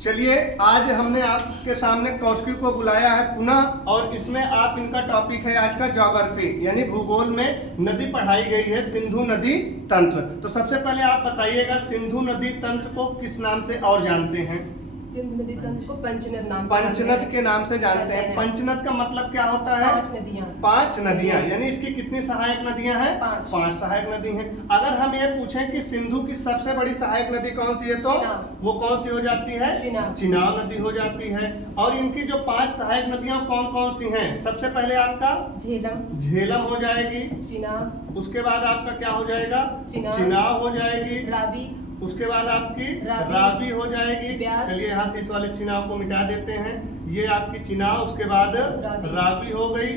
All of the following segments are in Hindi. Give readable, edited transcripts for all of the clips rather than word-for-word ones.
चलिए, आज हमने आपके सामने कौशिकी को बुलाया है पुनः, और इसमें आप इनका टॉपिक है आज का ज्योग्राफी, यानी भूगोल में नदी पढ़ाई गई है सिंधु नदी तंत्र। तो सबसे पहले आप बताइएगा, सिंधु नदी तंत्र को किस नाम से और जानते हैं? सिंधु नदी तंत्र को पंचनद के नाम से जानते हैं। पंचनद का मतलब क्या होता है? पांच नदियां। यानी इसकी कितनी सहायक नदियां हैं? पांच सहायक नदी हैं। अगर हम ये पूछें कि सिंधु की सबसे बड़ी सहायक नदी कौन सी है, तो वो कौन सी हो जाती है? चिनाब नदी हो जाती है। और इनकी जो पांच सहायक नदियां कौन कौन सी हैं? सबसे पहले आपका झेलम हो जाएगी, चिनाब, उसके बाद आपका क्या हो जाएगा? चिनाब हो जाएगी, रावी, उसके बाद आपकी रावी हो जाएगी। चलिए यहाँ से इस वाले चिनाव को मिटा देते हैं। ये आपकी चिनाव, उसके बाद रावी हो गई,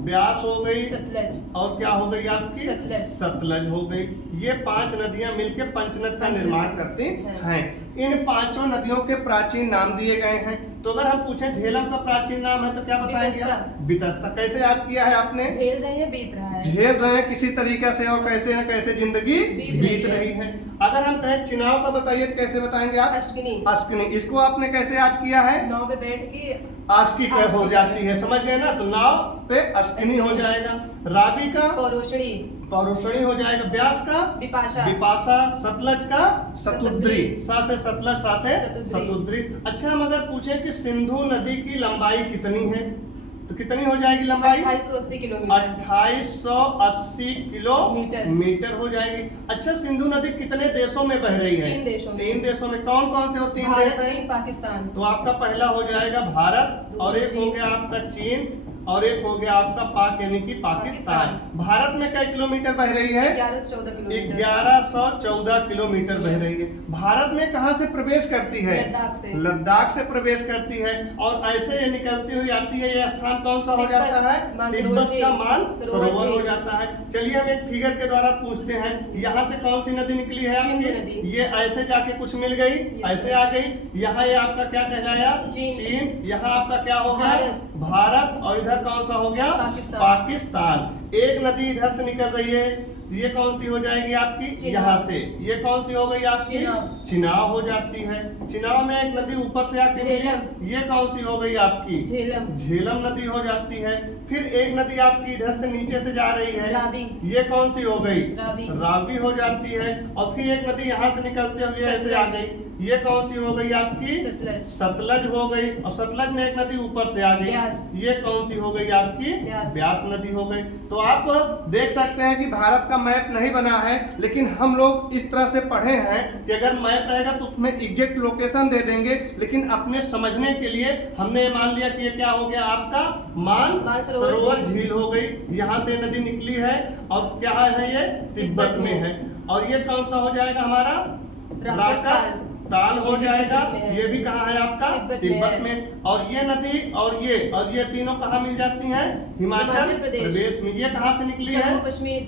ब्यास हो गई, सतलज, और क्या हो गई आपकी? सतलज हो गई। ये पांच नदियां मिलकर पंचनद का निर्माण करती हैं। इन पांचों नदियों के प्राचीन नाम दिए गए हैं। तो अगर हम पूछें झेलम का प्राचीन नाम है तो क्या बताएंगे आप? बितस्ता। कैसे याद किया है आपने? झेल रहे हैं, बीत रहा है, झेल रहे हैं किसी तरीके से, और कैसे न कैसे जिंदगी बीत रही है। अगर हम कहें चिनाव का बताइए तो कैसे बताएंगे आप? अश्किनी। इसको आपने कैसे याद किया है? नाव पे बैठ के आस्की हो जाती है, समझ गए ना? तो नाव पे अश्किनी हो जाएगा। रावी का पौरुषणी हो जाएगा। ब्यास का विपाशा। सतलज का सतुद्री। सा से सतलज, सा से सतुद्री। अच्छा, हम अगर पूछें कि सिंधु नदी की लंबाई कितनी है तो कितनी हो जाएगी लंबाई? 2880 किलोमीटर। 2880 किलोमीटर हो जाएगी। अच्छा, सिंधु नदी कितने देशों में बह रही है? तीन देशों में। कौन कौन से हो तीन देश हैं? पाकिस्तान। तो आपका पहला हो जाएगा भारत, और एक हो गया आपका चीन, और एक हो गया आपका पाक यानी कि पाकिस्तान। भारत में कई किलोमीटर बह रही है? 1114 किलोमीटर बह रही है। भारत में कहां से प्रवेश करती है? लद्दाख से प्रवेश करती है। और ऐसे ये निकलती हुई आती है। ये स्थान कौन सा हो जाता है? तिब्बत का मानसरोवर हो जाता है। चलिए हम एक फिगर के द्वारा पूछते हैं, यहाँ से कौन सी नदी निकली है आपकी? ये ऐसे जाके कुछ मिल गई, ऐसे आ गई। यहाँ ये आपका क्या कहलाया? चीन। यहाँ आपका क्या होगा? भारत। और इधर कौन सा हो गया? पाकिस्तान। एक नदी इधर से निकल रही है, ये कौन सी हो जाएगी आपकी? यहाँ से। ये कौन सी हो गई आपकी? चिनाब हो जाती है। चिनाब में एक नदी ऊपर से आके मिली, ये कौन सी हो गई आपकी? झेलम नदी हो जाती है। फिर एक नदी आपकी इधर से नीचे से जा रही है, ये कौन सी हो गई? रावी हो जाती है। और फिर एक नदी यहाँ से निकलते हुए ऐसे आ गई, ये कौन सी हो गई आपकी? सतलज हो गई। और सतलज में एक नदी ऊपर से आ गई, ये कौन सी हो गई आपकी? ब्यास नदी हो गई। तो आप देख सकते हैं कि भारत का मैप नहीं बना है, लेकिन हम लोग इस तरह से पढ़े हैं कि अगर मैप रहेगा तो उसमें एग्जैक्ट लोकेशन दे देंगे, लेकिन अपने समझने के लिए हमने मान लिया कि ये क्या हो गया आपका? मानसरोवर झील हो गई। यहाँ से नदी निकली है, और क्या है? ये तिब्बत में है। और ये कौन सा हो जाएगा हमारा? राक्षस ताल हो जाएगा। ये भी कहाँ है आपका? तिब्बत में। और ये नदी और ये तीनों कहाँ मिल जाती हैं? हिमाचल प्रदेश में। ये कहाँ से निकली है?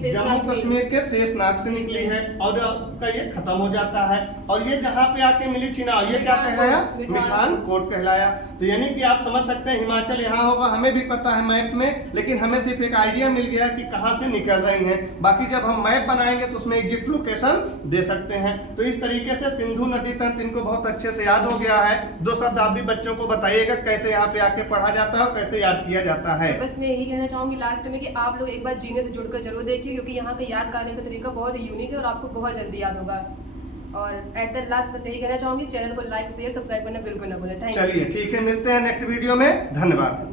जम्मू कश्मीर के शेषनाग से निकली है, और ये खत्म हो जाता है। और ये जहाँ पे आके मिली चिनाब, ये क्या कहलाया? मिठानकोट कहलाया। तो यानी कि आप समझ सकते हैं हिमाचल यहाँ होगा, हमें भी पता है मैप में, लेकिन हमें सिर्फ एक आइडिया मिल गया कि कहाँ से निकल रही हैं। बाकी जब हम मैप बनाएंगे तो उसमें एग्जैक्ट लोकेशन दे सकते हैं। तो इस तरीके से सिंधु नदी तंत्र इनको बहुत अच्छे से याद हो गया है। दो शब्द आप भी बच्चों को बताइएगा कैसे यहाँ पे आके पढ़ा जाता है और कैसे याद किया जाता है। बस मैं यही कहना चाहूंगी लास्ट में कि आप लोग एक बार जीने से जुड़कर जरूर देखिए, क्योंकि यहाँ का याद करने का तरीका बहुत यूनिक है और आपको बहुत जल्दी याद होगा। और एट द लास्ट बस यही कहना चाहूंगी, चैनल को लाइक शेयर सब्सक्राइब करना बिल्कुल ना भूलें। चलिए ठीक है, मिलते हैं नेक्स्ट वीडियो में। धन्यवाद।